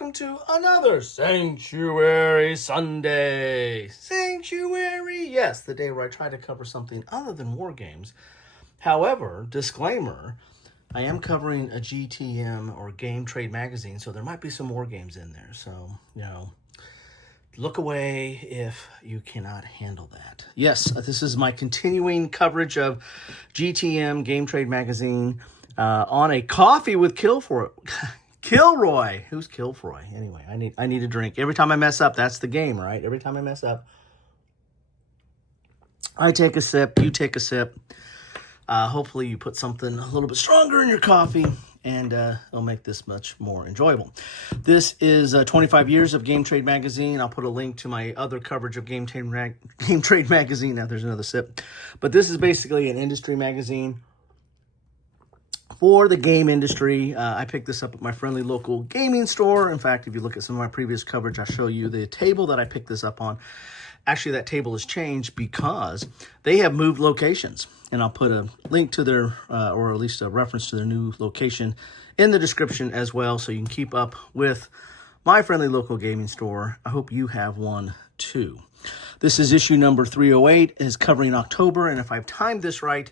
welcome to another Sanctuary Sunday. Sanctuary, yes, the day where I try to cover something other than war games. However, disclaimer, I am covering a GTM or Game Trade magazine, so there might be some war games in there. So, look away if you cannot handle that. Yes, this is my continuing coverage of GTM Game Trade magazine on a coffee with Kilroy. Who's Kilroy? Anyway, I need a drink. Every time I mess up, that's the game, right? Every time I mess up, I take a sip, you take a sip. Hopefully you put something a little bit stronger in your coffee, and it'll make this much more enjoyable. This is 25 years of Game Trade magazine. I'll put a link to my other coverage of Game Trade magazine. Now there's another sip. But this is basically an industry magazine for the game industry. I picked this up at my friendly local gaming store. In fact, if you look at some of my previous coverage, I'll show you the table that I picked this up on. Actually, that table has changed because they have moved locations. And I'll put a link to their, or at least a reference to their new location in the description as well, so you can keep up with my friendly local gaming store. I hope you have one too. This is issue number 308, is covering October, and if I've timed this right,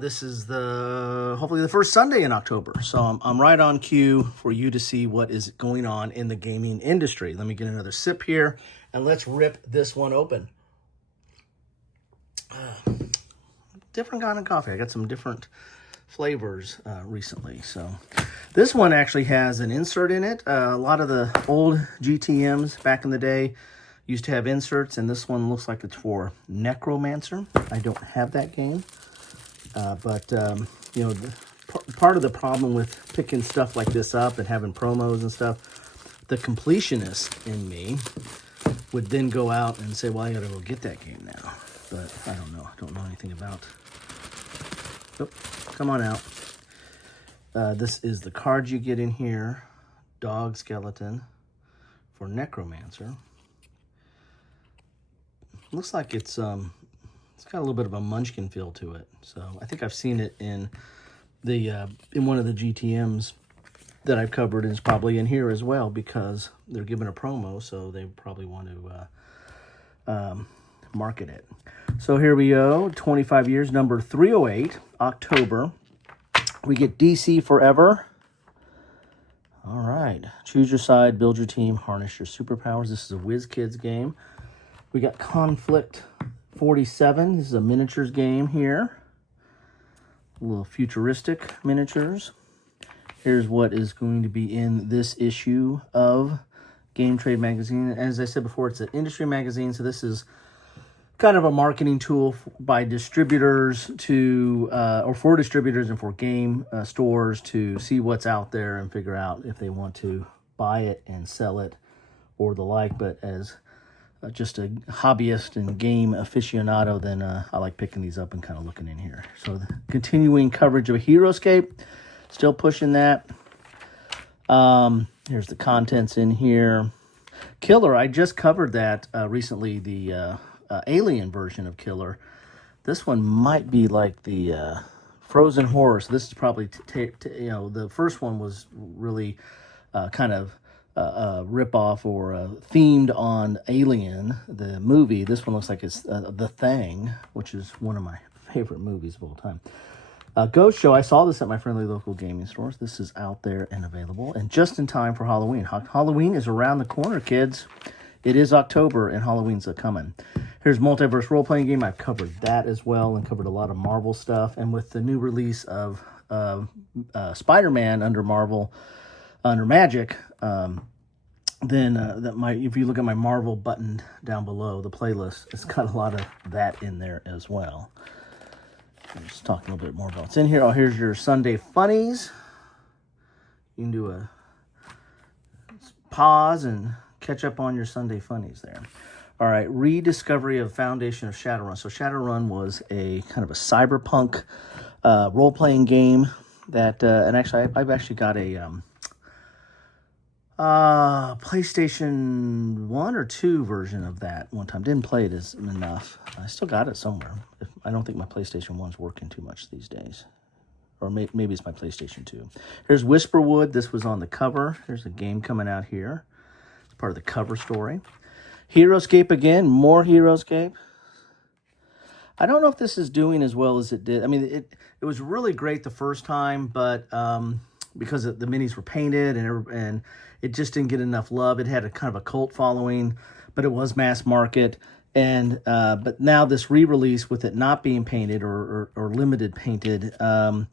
this is hopefully the first Sunday in October. So I'm right on cue for you to see what is going on in the gaming industry. Let me get another sip here, and let's rip this one open. Different kind of coffee. I got some different flavors recently. So this one actually has an insert in it. A lot of the old GTMs back in the day used to have inserts, and this one looks like it's for Necromancer. I don't have that game. But part of the problem with picking stuff like this up and having promos and stuff, the completionist in me would then go out and say, well, I gotta go get that game now. But I don't know. I don't know anything about. Oh, come on out. This is the card you get in here. Dog skeleton for Necromancer. Looks like it's got a little bit of a Munchkin feel to it. So I think I've seen it in one of the GTMs that I've covered, and it's probably in here as well because they're giving a promo, so they probably want to market it. So here we go, 25 years, number 308, October. We get DC Forever. All right, choose your side, build your team, harness your superpowers. This is a WizKids game. We got Conflict 47. This is a miniatures game here. A little futuristic miniatures. Here's what is going to be in this issue of Game Trade magazine. As I said before, it's an industry magazine, so this is kind of a marketing tool by distributors to, or for distributors and for game stores to see what's out there and figure out if they want to buy it and sell it or the like. But as just a hobbyist and game aficionado, then I like picking these up and kind of looking in here. So the continuing coverage of Heroescape, still pushing that. Here's the contents in here. Killer, I just covered that recently, the Alien version of Killer. This one might be like the Frozen Horror. So this is probably, the first one was really kind of rip-off or themed on Alien, the movie. This one looks like it's The Thing, which is one of my favorite movies of all time. Ghost Show, I saw this at my friendly local gaming stores. This is out there and available, and just in time for Halloween. Halloween is around the corner, kids. It is October, and Halloween's a-coming. Here's Multiverse Role-Playing Game. I've covered that as well and covered a lot of Marvel stuff. And with the new release of Spider-Man under Marvel, under Magic, then if you look at my Marvel button down below, the playlist, it's got a lot of that in there as well. I'm just talking a little bit more about what's in here. Oh, here's your Sunday Funnies. You can do a pause and catch up on your Sunday Funnies there. All right, rediscovery of Foundation of Shadowrun. So Shadowrun was a kind of a cyberpunk role-playing game that, and actually I've actually got a PlayStation 1 or 2 version of that one time. Didn't play it enough. I still got it somewhere. I don't think my PlayStation 1's working too much these days. or maybe it's my PlayStation 2. Here's Whisperwood. This was on the cover. There's a game coming out here. It's part of the cover story. Heroescape again, more Heroescape. I don't know if this is doing as well as it did. I mean, it was really great the first time, but because the minis were painted and it just didn't get enough love. It had a kind of a cult following, but it was mass market. And but now this re-release with it not being painted or limited painted, I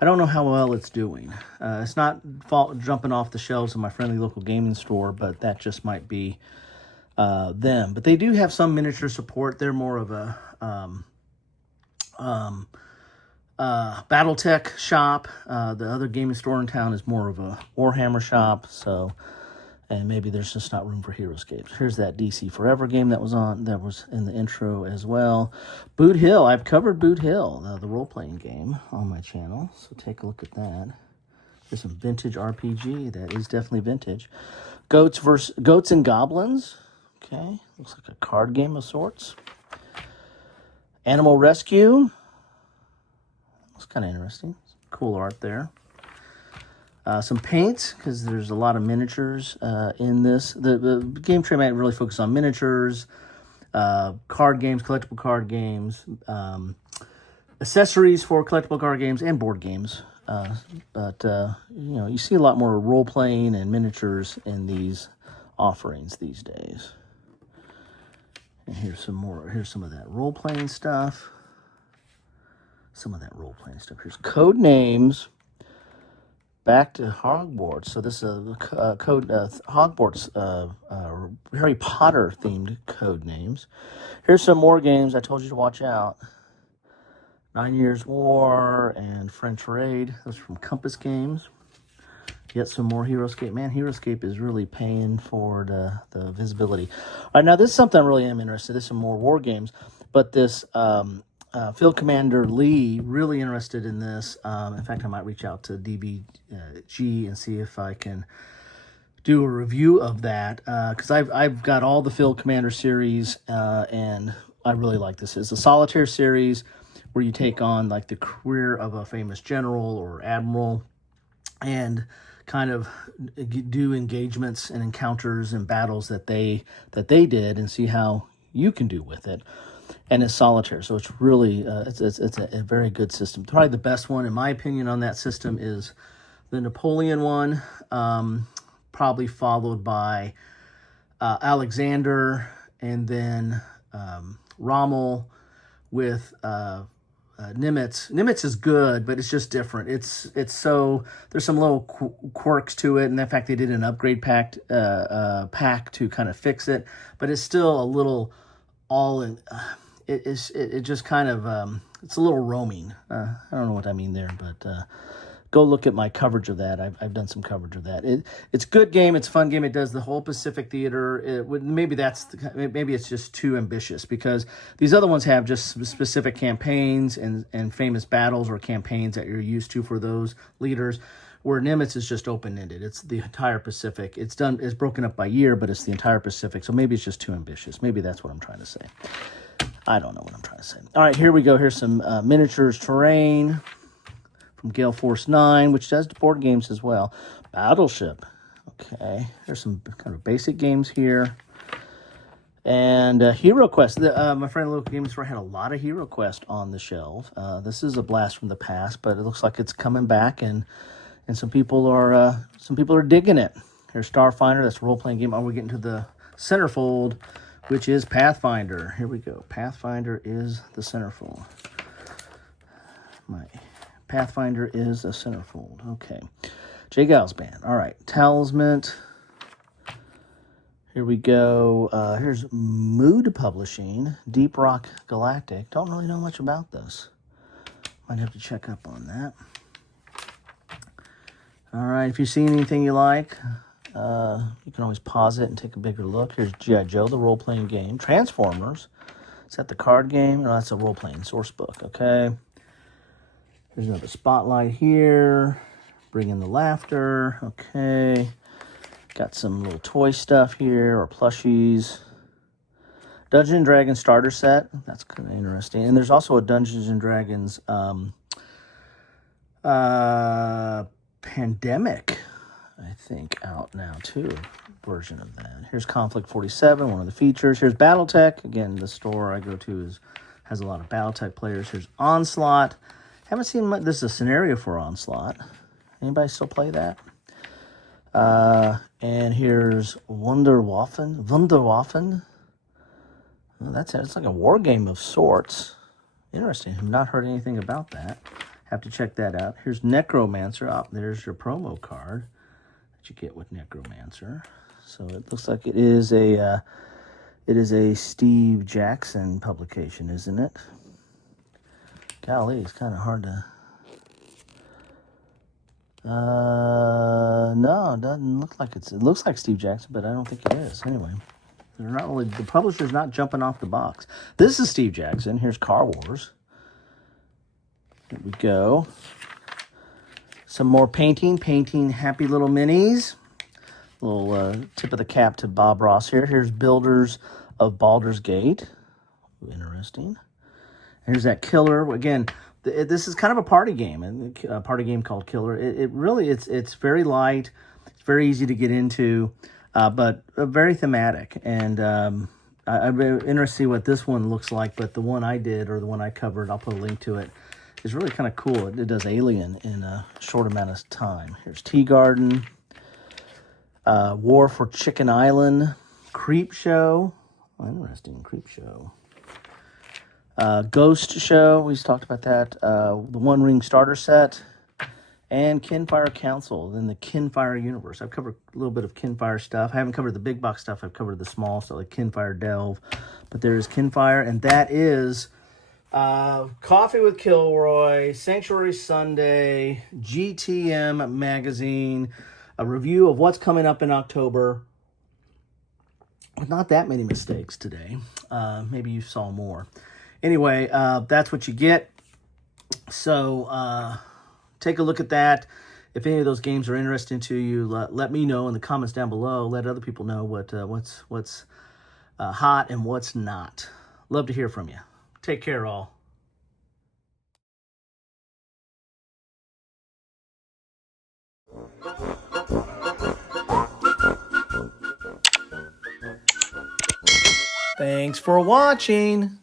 don't know how well it's doing. It's not jumping off the shelves of my friendly local gaming store, but that just might be them. But they do have some miniature support. They're more of a BattleTech shop. The other gaming store in town is more of a Warhammer shop. So, and maybe there's just not room for Heroescapes. Here's that DC Forever game that was in the intro as well. Boot Hill. I've covered Boot Hill, the role-playing game, on my channel. So take a look at that. There's some vintage RPG. That is definitely vintage. Goats and Goblins. Okay, looks like a card game of sorts. Animal Rescue. Looks kind of interesting. Cool art there. Some paints, because there's a lot of miniatures in this. The game tray might really focus on miniatures, card games, collectible card games, accessories for collectible card games, and board games. But you know, you see a lot more role-playing and miniatures in these offerings these days. And here's some more. Here's some of that role-playing stuff. Here's Code Names. Back to Hogwarts. So this is a Hogwarts, Harry Potter themed Code Names. Here's some more games I told you to watch out. 9 Years War and French Raid. Those are from Compass Games. Yet some more Heroescape. Man, Heroescape is really paying for the visibility. All right, now this is something I really am interested in. This is some more war games. But this Field Commander Lee, really interested in this. In fact, I might reach out to DBG and see if I can do a review of that. Because I've got all the Field Commander series, and I really like this. It's a solitaire series where you take on like the career of a famous general or admiral and kind of do engagements and encounters and battles that they did and see how you can do with it. And it's solitaire, so it's really it's a very good system. Probably the best one, in my opinion, on that system is the Napoleon one, probably followed by Alexander, and then Rommel with Nimitz. Nimitz is good, but it's just different. It's so there's some little quirks to it, and in fact they did an upgrade pack to kind of fix it, but it's still a little all in. It just kind of it's a little roaming. I don't know what I mean there, but go look at my coverage of that. I've done some coverage of that. It's a good game. It's a fun game. It does the whole Pacific Theater. Maybe it's just too ambitious, because these other ones have just specific campaigns and famous battles or campaigns that you're used to for those leaders. Where Nimitz is just open-ended. It's the entire Pacific. It's broken up by year, but it's the entire Pacific. So maybe it's just too ambitious. Maybe that's what I'm trying to say. I don't know what I'm trying to say. All right, here we go. Here's some miniatures terrain from Gale Force 9, which does board games as well. Battleship. Okay, there's some kind of basic games here. And Hero Quest. My friend the local gaming store had a lot of Hero Quest on the shelf. This is a blast from the past, but it looks like it's coming back, and some people are digging it. Here's Starfinder. That's a role-playing game. Oh, we're getting to the centerfold, which is Pathfinder. Here we go. Pathfinder is the centerfold. My Pathfinder is a centerfold. Okay. J. Giles Band. All right. Talisman. Here we go. Here's Mood Publishing. Deep Rock Galactic. Don't really know much about this. Might have to check up on that. All right. If you see anything you like, you can always pause it and take a bigger look. Here's G.I. Joe, the role-playing game. Transformers. Is that the card game? No, that's a role-playing source book. Okay. There's another spotlight here. Bring in the laughter. Okay. Got some little toy stuff here, or plushies. Dungeons & Dragons starter set. That's kind of interesting. And there's also a Dungeons & Dragons Pandemic, I think, out now too. Version of that. Here's Conflict 47, one of the features. Here's BattleTech. Again, the store I go to has a lot of BattleTech players. Here's Onslaught. Haven't seen much. This is a scenario for Onslaught. Anybody still play that? And here's Wunderwaffen. Well, it's like a war game of sorts. Interesting. I've not heard anything about that. Have to check that out. Here's Necromancer. Oh, there's your promo card that you get with Necromancer. So it looks like it is a Steve Jackson publication, isn't it? Golly, it's kind of hard to. No, it doesn't look like it looks like Steve Jackson, but I don't think it is. Anyway, the publisher's not jumping off the box. This is Steve Jackson. Here's Car Wars. Here we go. Some more painting happy little minis. Little tip of the cap to Bob Ross here. Here's Builders of Baldur's Gate. Interesting. Here's that Killer. Again, this is kind of a party game, a party game called Killer. It's very light. It's very easy to get into, but very thematic. And I'm interested to see what this one looks like. But the one I did, or the one I covered, I'll put a link to it, is really kind of cool. It does Alien in a short amount of time. Here's Tea Garden. War for Chicken Island, Creep Show, interesting, Creep Show, Ghost Show, we just talked about that, the One Ring Starter Set, and Kinfire Council, then the Kinfire Universe. I've covered a little bit of Kinfire stuff. I haven't covered the big box stuff. I've covered the small stuff, like Kinfire Delve, but there is Kinfire, and that is Coffee with Kilroy, Sanctuary Sunday, GTM Magazine, a review of what's coming up in October. Not that many mistakes today. Maybe you saw more. Anyway, that's what you get. So take a look at that. If any of those games are interesting to you, let me know in the comments down below. Let other people know what's hot and what's not. Love to hear from you. Take care, all. Thanks for watching.